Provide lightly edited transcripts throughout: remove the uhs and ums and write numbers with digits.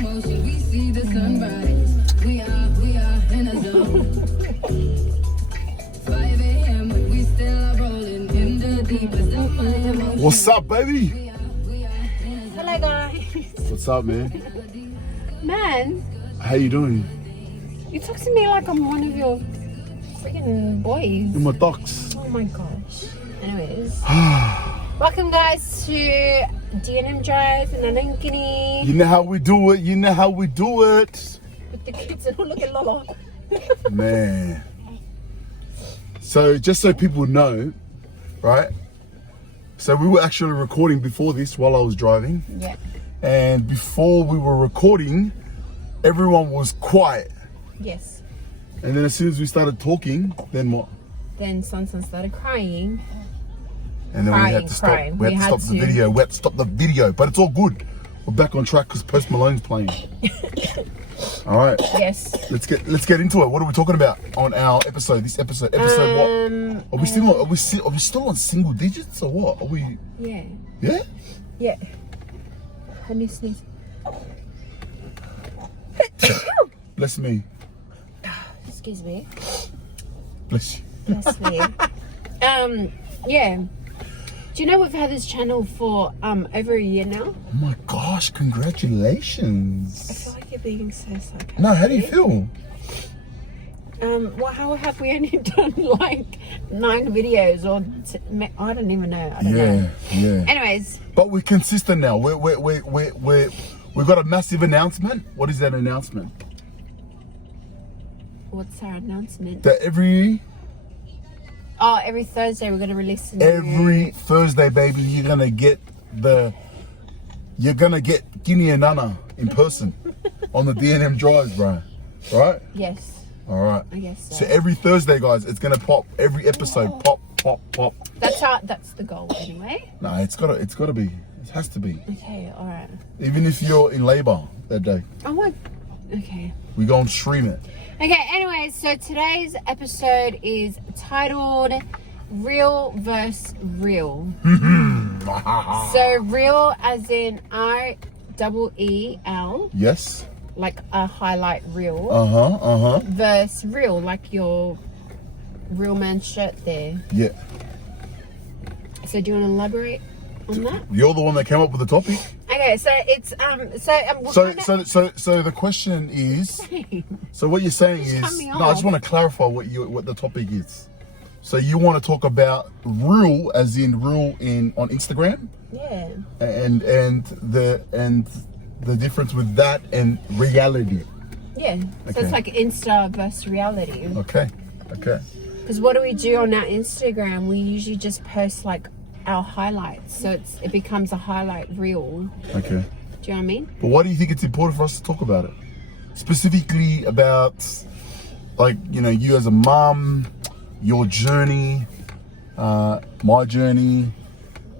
motion, we see the sunrise. We are in a zone. 5 a.m. we still are rolling in the deepest of my emotions. What's up, baby? Hello guys. What's up, man? Man, How you doing? you talk to me like I'm one of your freaking boys. In my docs. Oh my gosh. Anyways. Welcome guys to D&M Drive and Kini. You know how we do it. You know how we do it. With the kids and look at Lolo. Man. So, just so people know, right? So, we were actually recording before this while I was driving. Yeah. And before we were recording, everyone was quiet. Yes. And then as soon as we started talking, then what? Then Sansan started crying. And then we had to stop. Crying. We had to stop the video. We had to stop the video, but it's all good. We're back on track because Post Malone's playing. All right. Yes. Let's get into it. What are we talking about on our episode? This episode what? Are we still on single digits or what? Are we? Yeah. Yeah. Yeah. I need to sneeze. Bless me. Excuse me. Bless you. Bless me. Yeah. Do you know we've had this channel for over a year now? Oh my gosh! Congratulations. I feel like you're being so sarcastic. No, how do you feel? Well, how have we only done like 9 videos or I don't even know. I don't know. Yeah. Anyways. But we're consistent now. We've got a massive announcement. What is that announcement? What's our announcement? That every Thursday we're gonna release every Thursday, baby, you're gonna get Kini and Nana in person on the D&M drives, bro. Right? Yes. All right. I guess so. So every Thursday, guys, it's gonna pop. Every episode, pop. That's the goal anyway. No, it's gotta be. It has to be. Okay. All right. Even if you're in labor that day, Oh my. Okay. we go and stream it. Okay, anyways, so today's episode is titled Real vs. Real. So real as in REEL, Yes. like a highlight reel, versus real, like your real man shirt there. Yeah. So do you want to elaborate on that? You're the one that came up with the topic. Okay, so it's So the question is, so what you're saying is, I just want to clarify what the topic is. So you want to talk about real, as in real on Instagram, yeah, and the difference with that and reality. yeah. So Okay. it's like Insta versus reality. Okay. Because what do we do on our Instagram? We usually just post like our highlights, so it becomes a highlight reel. Okay. Do you know what I mean? But why do you think it's important for us to talk about it? Specifically about, like, you as a mom, your journey, my journey,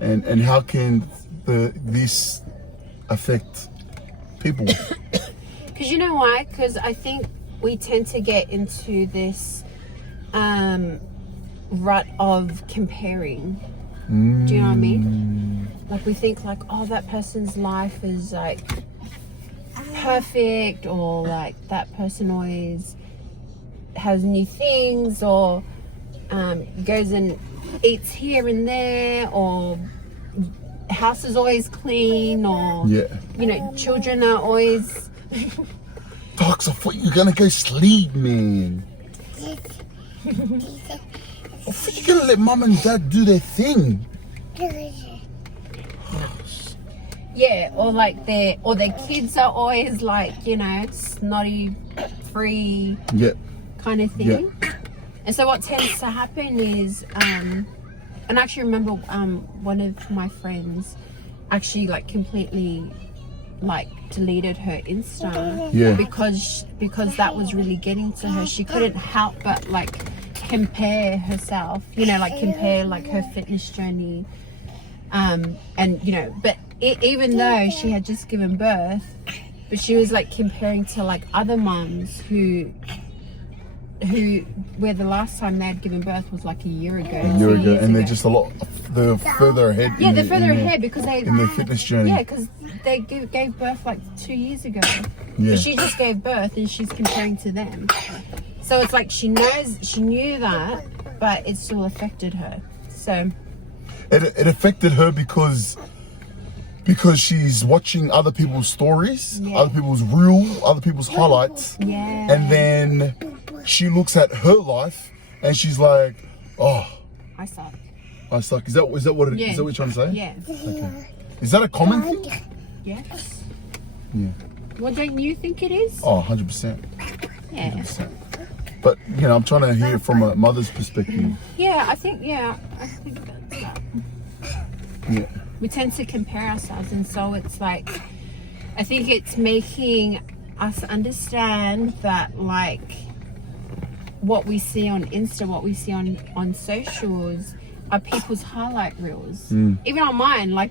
and how can this affect people? Because you know why? Because I think we tend to get into this rut of comparing. Do you know what I mean? Like we think like, oh, that person's life is like perfect, or like that person always has new things, or goes and eats here and there, or house is always clean, or children are always. Docs, I thought you were gonna go sleep, man. I thought you were gonna let mom and dad do their thing. Yeah, or like their kids are always like, snotty, free, kind of thing. Yeah. And so what tends to happen is, and I actually remember one of my friends actually like completely like deleted her Insta because that was really getting to her. She couldn't help but like compare herself, compare like her fitness journey, and but even though she had just given birth, but she was like comparing to like other moms who where the last time they had given birth was like a year ago. A year ago, and they're just they're further ahead. Yeah, they're further ahead because they in their fitness journey. Yeah, because they gave birth like 2 years ago. Yeah. But she just gave birth and she's comparing to them. So it's like she knew that, but it still affected her. So it affected her because she's watching other people's stories, other people's other people's highlights, and then she looks at her life and she's like, "Oh, I suck." I suck. Is that what is that what you're trying to say? Yeah. Okay. Is that a common thing? Yes. Yeah. Well, don't you think it is? Oh, 100%. Yeah. 100%. But I'm trying to hear from a mother's perspective. Yeah, I think that's that. Yeah. We tend to compare ourselves, and so it's like, I think it's making us understand that, like, what we see on Insta, what we see on socials are people's highlight reels. Even on mine, like,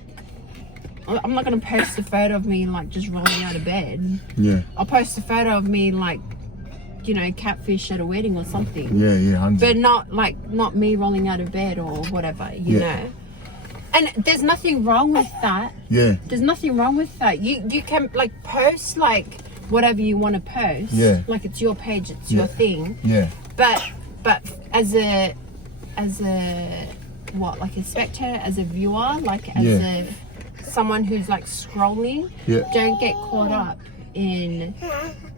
I'm not going to post a photo of me, like, just rolling out of bed. Yeah. I'll post a photo of me, like, catfish at a wedding or something. Yeah, 100%. But not me rolling out of bed or whatever, you know. And there's nothing wrong with that. Yeah. There's nothing wrong with that. You can, like, post, like, whatever you want to post. Yeah. Like, it's your page, it's your thing. Yeah. But as a what, like a spectator, as a viewer, like as someone who's like scrolling, don't get caught up in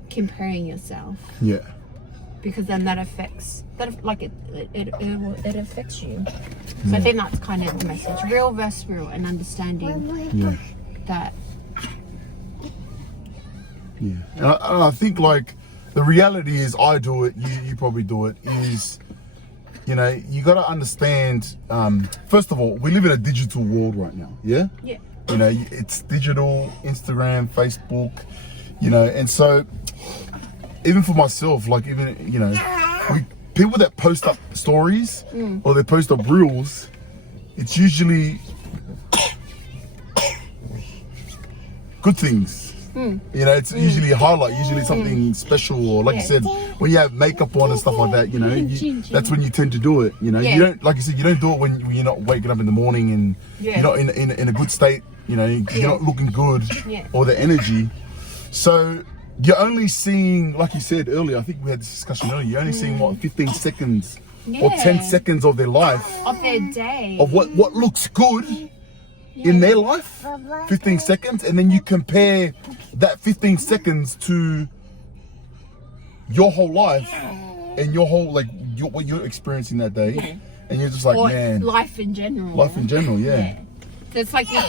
comparing yourself. Yeah. Because then that affects it affects you. So I think that's kind of the message. Real versus real, and understanding that. Yeah. And I think, like, the reality is, I do it, you probably do it, is, you got to understand, first of all, we live in a digital world right now, yeah? Yeah. It's digital, Instagram, Facebook, and so, even for myself, like, even, people that post up stories, or they post up reels, it's usually good things. It's usually a highlight, usually something special, or like you said, when you have makeup on and stuff like that, that's when you tend to do it. You don't, like you said, you don't do it when you're not waking up in the morning and you're not in a good state. You're not looking good, or the energy. So you're only seeing, like you said earlier, I think we had this discussion earlier, you're only seeing what, 15 seconds or 10 seconds of their life, of their day, of what looks good in their life, 15 seconds, and then you compare that 15 seconds to your whole life and your whole, like, what you're experiencing that day, and you're just like, or man, life in general, yeah. So it's like you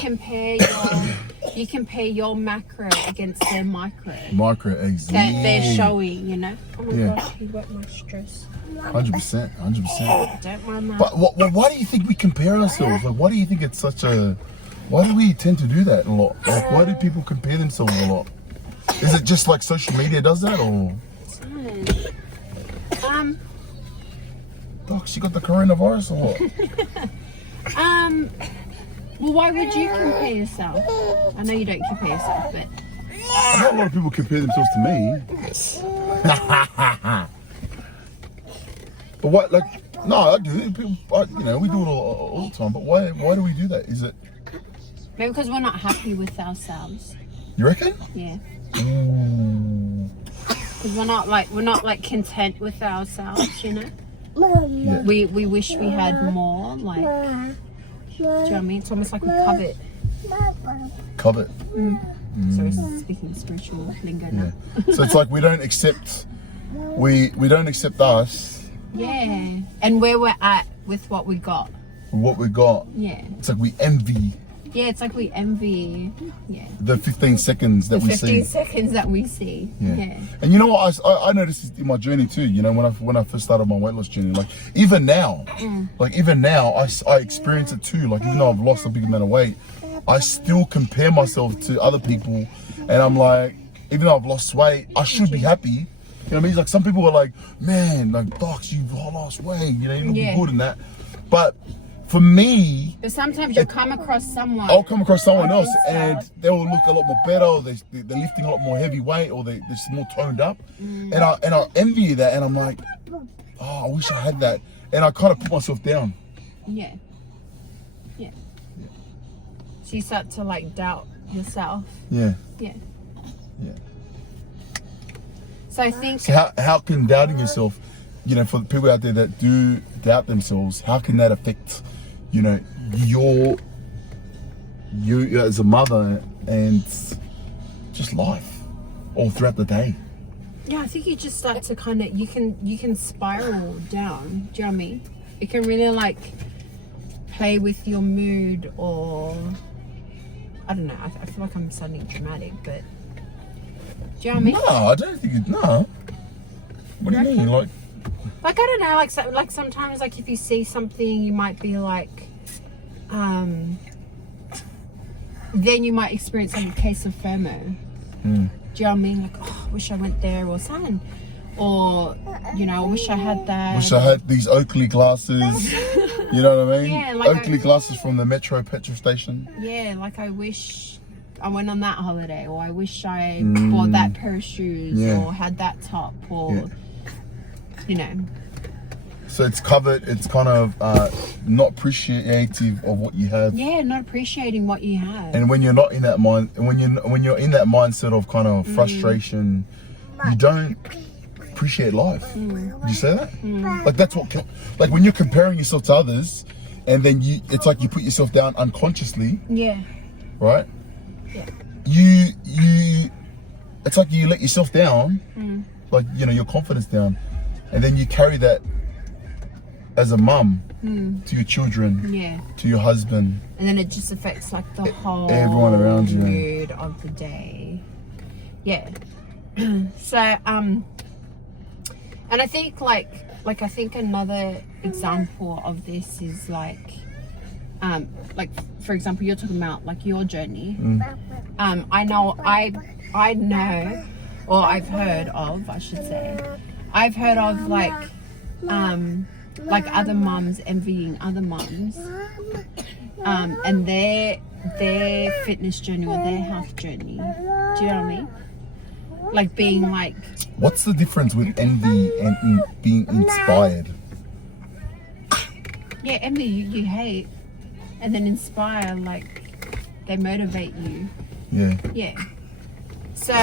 compare your macro against their micro exactly, that they're showing, Oh my gosh, he wet my stress. 100%. Don't mind that. But why do you think we compare ourselves? Like, why do you think it's such a, why do we tend to do that a lot? Like, why do people compare themselves a lot? Is it just like social media does that, or? Doc, she got the coronavirus or what? Well, why would you compare yourself? I know you don't compare yourself, but I know a lot of people compare themselves to me. But what, like, no, I do. People, we do it all the time. But why do we do that? Is it maybe because we're not happy with ourselves? You reckon? Yeah. Ooh. Because we're not like content with ourselves, Yeah. We wish we had more. Like, do you know what I mean? It's almost like we covet. Covet. So we're speaking spiritual lingo now. Yeah. So it's like we don't accept us. Yeah. And where we're at with what we got. What we got. Yeah. It's like we envy. Yeah, it's like we envy. Yeah. The 15 seconds that we see. 15 seconds that we see. Yeah. And you know what? I noticed this in my journey too. When I first started my weight loss journey, like even now, I experience it too. Like even though I've lost a big amount of weight, I still compare myself to other people, and I'm like, even though I've lost weight, I should be happy. You know what I mean? Like some people are like, man, like, Docs, you've lost weight. You're looking good in that. But for me, But sometimes you'll come across someone. I'll come across someone else and they will look a lot more better, or they're lifting a lot more heavy weight, or they're just more toned up. And I envy that, and I'm like, oh, I wish I had that. And I kind of put myself down. Yeah. Yeah. So you start to like doubt yourself. Yeah. Yeah. Yeah. So I think. So how can doubting yourself, you know, for the people out there that do doubt themselves, how can that affect, you know, you as a mother and just life all throughout the day? Yeah, I think you just start to kind of, you can spiral down. Do you know what I mean? It can really like play with your mood, or I don't know. I feel like I'm sounding dramatic, but do you know what I mean? No, I don't think it. No. What do you mean? Like I don't know. Like sometimes, like if you see something, you might be like, then you might experience like a case of FOMO. Do you know what I mean? Like, oh, I wish I went there, or something. Or, you know, I wish I had that. Wish I had these Oakley glasses. You know what I mean? Yeah, like Oakley glasses from the Metro petrol station. Yeah, like I wish I went on that holiday, or I wish I bought that pair of shoes, or had that top, or, you know. So it's covered, it's kind of not appreciative of what you have. Yeah, not appreciating what you have. And when you're not in that mind, when you're in that mindset of kind of frustration, you don't appreciate life. Did you say that? Like that's what, like when you're comparing yourself to others, and then it's like you put yourself down unconsciously. Yeah. Right? Yeah. You it's like you let yourself down, like, you know, your confidence down, and then you carry that as a mum to your children, to your husband, and then it just affects like the whole everyone around you, mood of the day. Yeah. So and I think like I think another example of this is like for example, you're talking about like your journey. I know, or I've heard of, I should say, I've heard of like other mums envying other mums, and their fitness journey or their health journey. Do you know what I mean? Like being like. What's the difference with envy and being inspired? Yeah, envy you hate, and then inspire, like they motivate you. Yeah. Yeah. So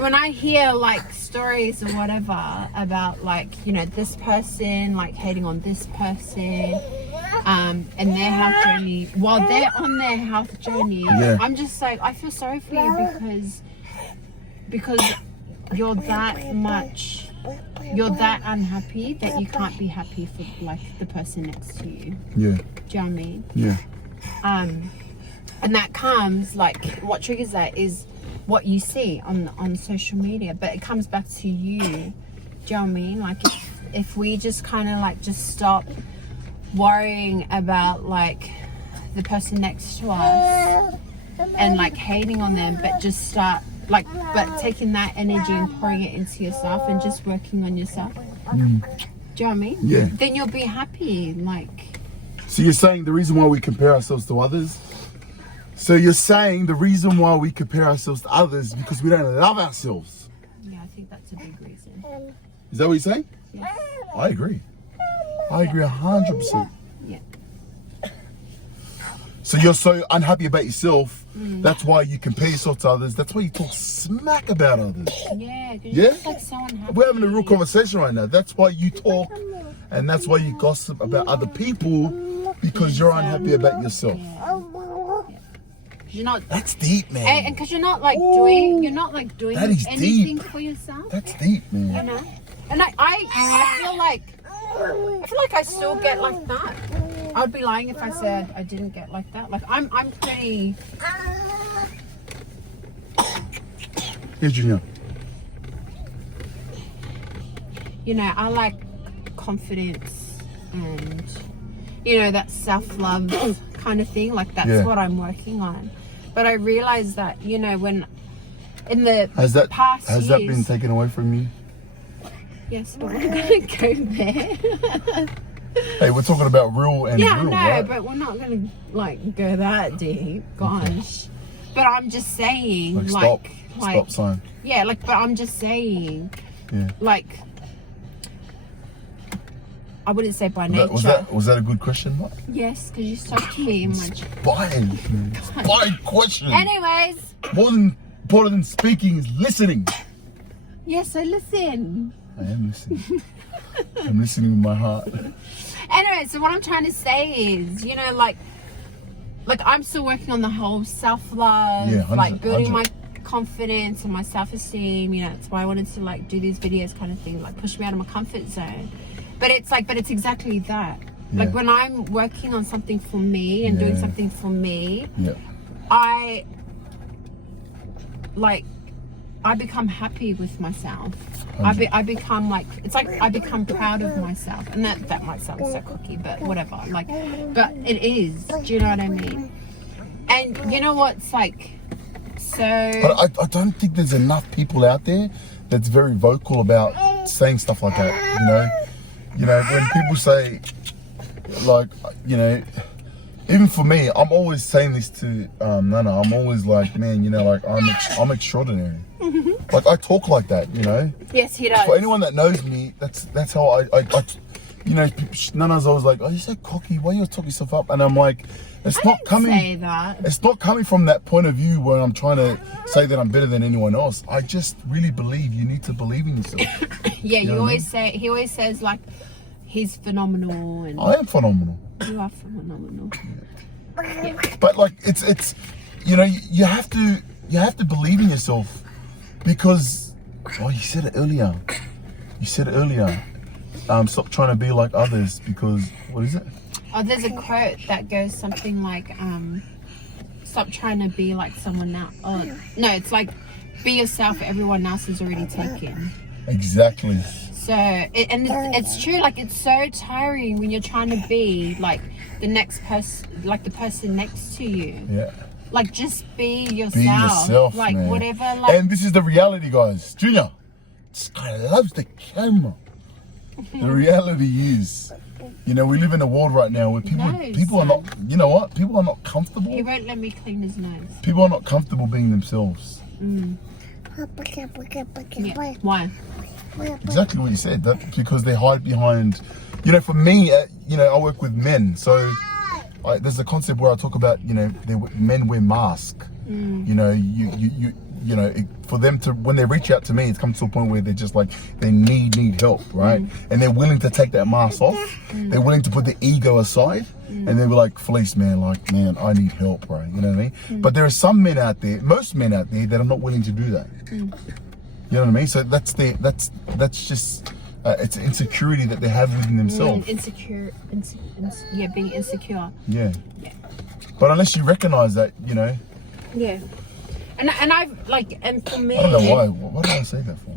when I hear like stories or whatever about like, you know, this person like hating on this person, and their health journey, while they're on their health journey, I'm just like, I feel sorry for you because you're that unhappy that you can't be happy for like the person next to you. Yeah. Do you know what I mean? Yeah. And that comes like, what triggers that is what you see on social media, but it comes back to you. Do you know what I mean? Like if we just kind of like just stop worrying about like the person next to us and like hating on them, but just start like, but taking that energy and pouring it into yourself and just working on yourself. Do you know what I mean? Yeah. Then you'll be happy. Like. So you're saying the reason why we compare ourselves to others? So you're saying the reason why we compare ourselves to others is because we don't love ourselves? Yeah, I think that's a big reason. Is that what you're saying? Yeah. I agree. I agree 100%. Yeah. So you're so unhappy about yourself, that's why you compare yourself to others, that's why you talk smack about others. Yeah, 'cause Yeah? you're just like so unhappy. We're having a real conversation right now. That's why you talk and that's why you gossip about other people, because you're unhappy about yourself. You're not. That's deep, man. And because you're not like doing That is anything deep. for yourself. That's deep, man. You know. And I feel like I still get like that. I would be lying if I said I didn't get like that. Like I'm pretty. Hey, Junior. You know, I like confidence and, you know, that self-love kind of thing. Like that's what I'm working on. But I realized that, you know, when in the past has years, that been taken away from you? yes, but we're gonna go there. Hey, we're talking about real and Yeah, real, no, right? but we're not gonna like go that deep. Gosh. But I'm just saying, Stop sign. yeah, like, but I'm just saying, Yeah. like, I wouldn't say by nature. Was that a good question, Mike? Yes, because you spoke to me in my. Inspired question. Anyways. More than important than speaking is listening. Yes, so listen. I am listening. I'm listening with my heart. Anyway, so what I'm trying to say is, you know, like I'm still working on the whole self-love, Yeah, 100%, like building 100%. my confidence and my self-esteem. You know, that's why I wanted to like do these videos, kind of thing, like push me out of my comfort zone. But it's exactly that. Yeah. Like when I'm working on something for me and doing something for me, I become happy with myself. I become like, it's like I become proud of myself, and that might sound so cocky, but whatever. Like, but it is. Do you know what I mean? And you know what's like, so. But I don't think there's enough people out there that's very vocal about saying stuff like that. You know, when people say, like, you know, even for me, I'm always saying this to Nana. I'm always like, man, you know, like I'm extraordinary. Like I talk like that, you know. Yes, he does. For anyone that knows me, that's how I you know, Nana's always like, oh, you're so cocky. Why you talk yourself up? And I'm like, it's not coming. Say that. It's not coming from that point of view where I'm trying to say that I'm better than anyone else. I just really believe you need to believe in yourself. Yeah, You know you what always I mean? say. He always says like, he's phenomenal, and I am phenomenal. you are phenomenal. Yeah. But like it's you know, you have to believe in yourself, because you said it earlier. Stop trying to be like others, because what is it? Oh, there's a quote that goes something like, stop trying to be like someone else. Oh, no, it's like, be yourself, everyone else is already taken. Exactly. So, it's true, like, it's so tiring when you're trying to be like the next person, like the person next to you. Yeah. Like, just be yourself. Be yourself, like, man. whatever, like. And this is the reality, guys. Junior, this guy loves the camera. The reality is, you know, we live in a world right now where people are not, you know what? People are not comfortable. He won't let me clean his nose. People are not comfortable being themselves. Yeah. Why? Exactly what you said. That's because they hide behind, you know, for me, you know, I work with men. So there's a concept where I talk about, you know, men wear masks. You know, you know, for them to, when they reach out to me, it's come to a point where they're just like, they need help, right? And they're willing to take that mask off. They're willing to put the ego aside, and they were like, Felice, man, like, man, I need help, right? You know what I mean? But there are some men out there, most men out there, that are not willing to do that. You know what I mean? So that's just it's an insecurity that they have within themselves. Being insecure. Yeah. But unless you recognize that, you know. Yeah. And I've like, and for me, I don't know why. What did I say that for?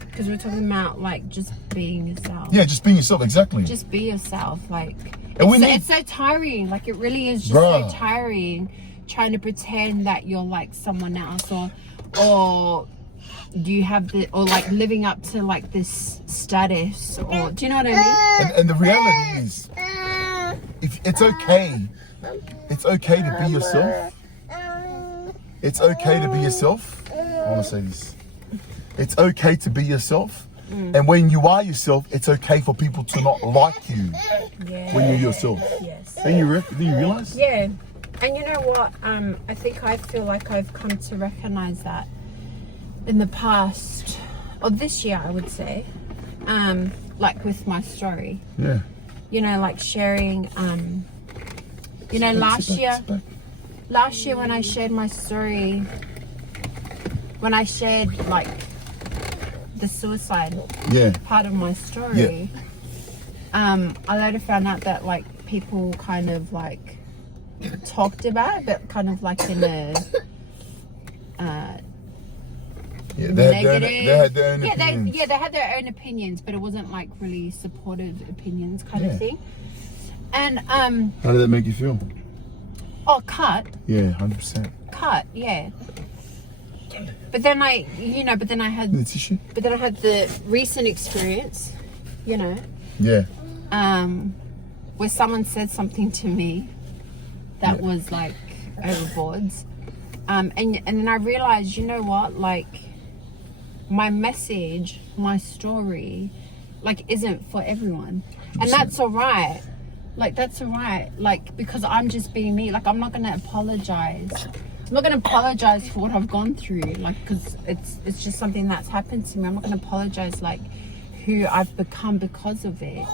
Because we're talking about like just being yourself. Yeah, just being yourself. Exactly. Just be yourself. Like, and it's so tiring. Like, it really is just so tiring trying to pretend that you're like someone else, or do you have the, or like living up to like this status, or do you know what I mean? And the reality is, if it's okay to be yourself. It's okay to be yourself. I want to say this. It's okay to be yourself. And when you are yourself, it's okay for people to not like you when you're yourself. Yes. Do you realize? Yeah. And you know what? I feel like I've come to recognize that in the past, or this year, I would say, like with my story. Yeah. You know, like sharing, you know, last year when I shared my story, when I shared like the suicide part of my story, I later found out that like people kind of like talked about it, but kind of like in a negative. They had their own opinions. They had their own opinions, but it wasn't like really supportive opinions kind of thing. And how did that make you feel? Oh, cut. Yeah, 100%. Cut, yeah. But then I had The tissue? But then I had the recent experience, you know. Yeah. where someone said something to me that was like overboards. And then I realized, you know what, like my message, my story, like isn't for everyone. And that's all right. Like, that's all right. Like, because I'm just being me. Like, I'm not going to apologize. I'm not going to apologize for what I've gone through. Like, because it's just something that's happened to me. I'm not going to apologize, like, who I've become because of it.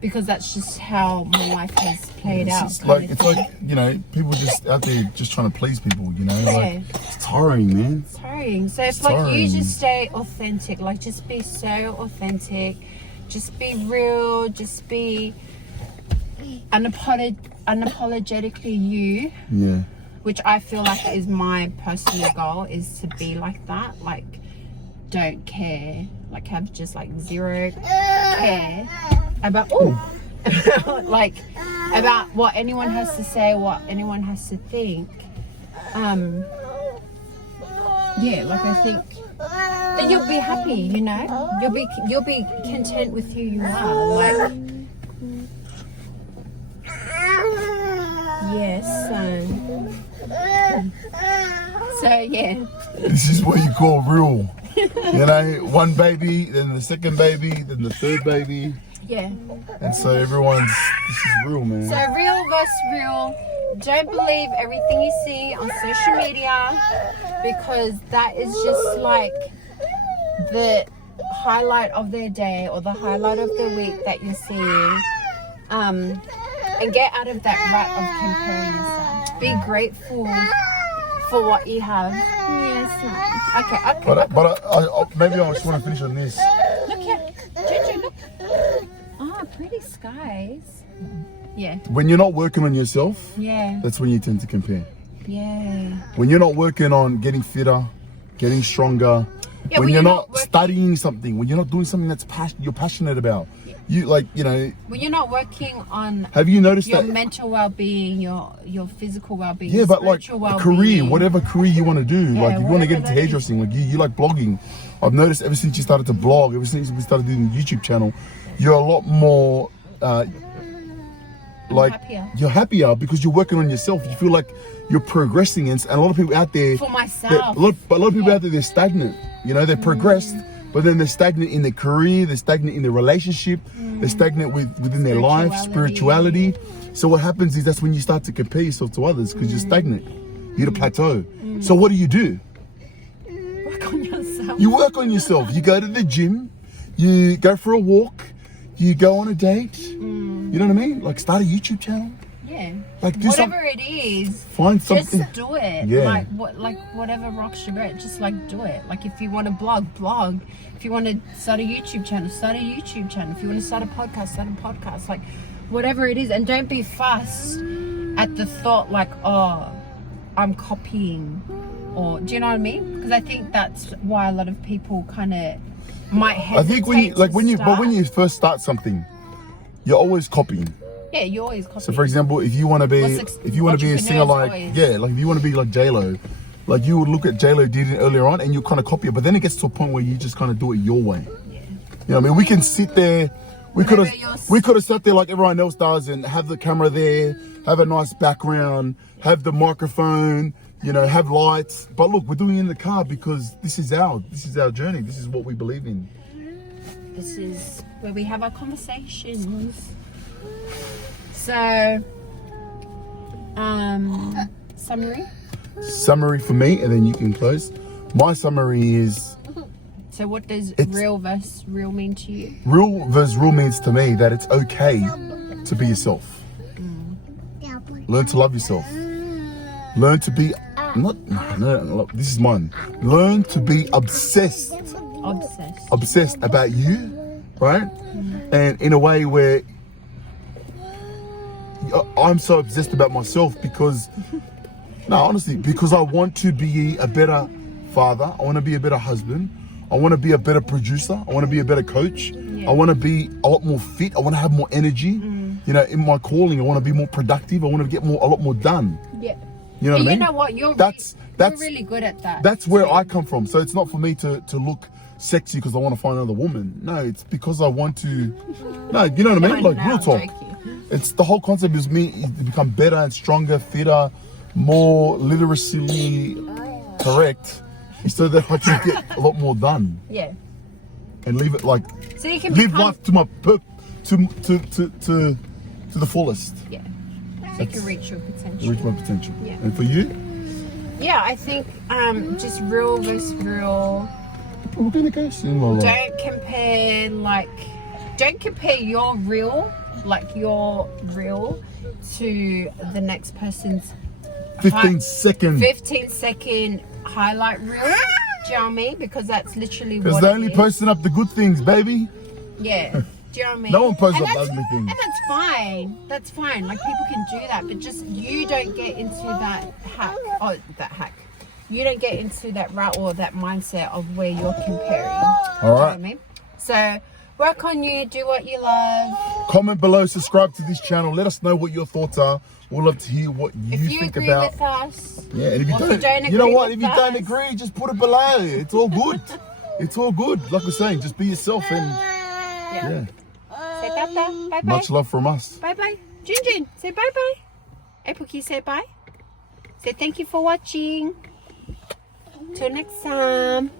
Because that's just how my life has played out. It's like, you know, people just out there just trying to please people, you know? Like, it's tiring, man. It's tiring. So if, like, you just stay authentic. Like, just be so authentic. Just be real. Just be unapologetically you. Yeah. Which I feel like is my personal goal, is to be like that. Like, don't care. Like, have just like zero care about like about what anyone has to say, what anyone has to think. Yeah, like I think then you'll be happy, you know? You'll be content with who you are. Like, yes, so yeah. This is what you call real. You know, one baby, then the second baby, then the third baby. Yeah. And so this is real, man. So real versus real. Don't believe everything you see on social media, because that is just like the highlight of their day or the highlight of their week that you're seeing. And get out of that rut of comparing yourself. Be grateful for what you have. Yes. Okay. But I maybe I just want to finish on this. Look here. Ginger, look. Oh, pretty skies. Yeah. When you're not working on yourself, Yeah. that's when you tend to compare. Yeah. When you're not working on getting fitter, getting stronger, when you're not studying something, when you're not doing something that's you're passionate about, you like, you know. When you're not working on have you noticed your that mental well-being, your physical well-being, yeah, but like a career, whatever career you want to do, Yeah, like you want to get into whatever that hairdressing, like you like blogging. I've noticed ever since you started to blog, ever since we started doing the YouTube channel, you're a lot more like happier. You're happier because you're working on yourself. You feel like you're progressing, and a lot of people out there, For myself. a lot of people out there, they're stagnant. You know, they're progressed, but then they're stagnant in their career, they're stagnant in their relationship, they're stagnant within their life, spirituality. So what happens is that's when you start to compare yourself to others, because you're stagnant, you're at a plateau. So what do? Work on yourself. You work on yourself. You go to the gym, you go for a walk, you go on a date. You know what I mean? Like, start a YouTube channel. Yeah. Like, do whatever it is, find something. just do it. Yeah. Like whatever rocks your boat, just like do it. Like, if you want to blog. If you want to start a YouTube channel, start a YouTube channel. If you want to start a podcast, start a podcast. Like, whatever it is, and don't be fussed at the thought like, oh, I'm copying, or do you know what I mean? Because I think that's why a lot of people kind of might hesitate. I think when you first start something, you're always copying. Yeah, you always copy. So for example, if you want to be a singer like if you want to be like J-Lo, like you would look at J-Lo did it earlier on and you kind of copy it, but then it gets to a point where you just kind of do it your way. Yeah. You know what I mean? We can sit there, we could have sat there like everyone else does and have the camera there, have a nice background, have the microphone, you know, have lights. But look, we're doing it in the car because this is our journey. This is what we believe in. This is where we have our conversations. So, summary for me, and then you can close. My summary is, so what does real versus real mean to you? Real versus real means to me that it's okay to be yourself. Learn to love yourself. Learn to be this is mine. Learn to be obsessed about you, right? And in a way where I'm so obsessed about myself because I want to be a better father. I want to be a better husband. I want to be a better producer. I want to be a better coach. Yeah. I want to be a lot more fit. I want to have more energy. You know, in my calling, I want to be more productive. I want to get a lot more done. Yeah. You know what I mean? You know what? You're really good at that. That's where I come from. So it's not for me to look sexy because I want to find another woman. No, it's because I want to. No, you know what I mean? Like real talk. It's the whole concept is me to become better and stronger, fitter, more literacy correct, so that I can get a lot more done. Yeah. And leave it like So you can live become, life to my to the fullest. Yeah. So you can reach your potential. Reach my potential. Yeah. And for you? Yeah, I think just real versus real. We're gonna go soon, Lola. Don't compare your real, like your real, to the next person's 15-second highlight reel. Do you know what I mean? Because that's literally Because what they're it only is. posting up the good things, baby. Yeah. Do you know what I mean? No one posts And up that's- ugly things. And that's fine. That's fine. Like people can do that, but just you don't get into that hack. Oh, that hack. You don't get into that route or that mindset of where you're comparing. All Do you know what right. I mean? So work on you. Do what you love. Comment below, subscribe to this channel. Let us know what your thoughts are. We'll love to hear what you If you think agree about. with us, Yeah, and if you or don't, if you know agree what? with If you don't us- agree, just put it below. It's all good. It's all good. Like we're saying, just be yourself and yeah. Say bye-bye. Bye-bye. Much love from us. Bye-bye. Jin, say bye-bye. Hey, Pookie, say bye. Say thank you for watching. Till next time.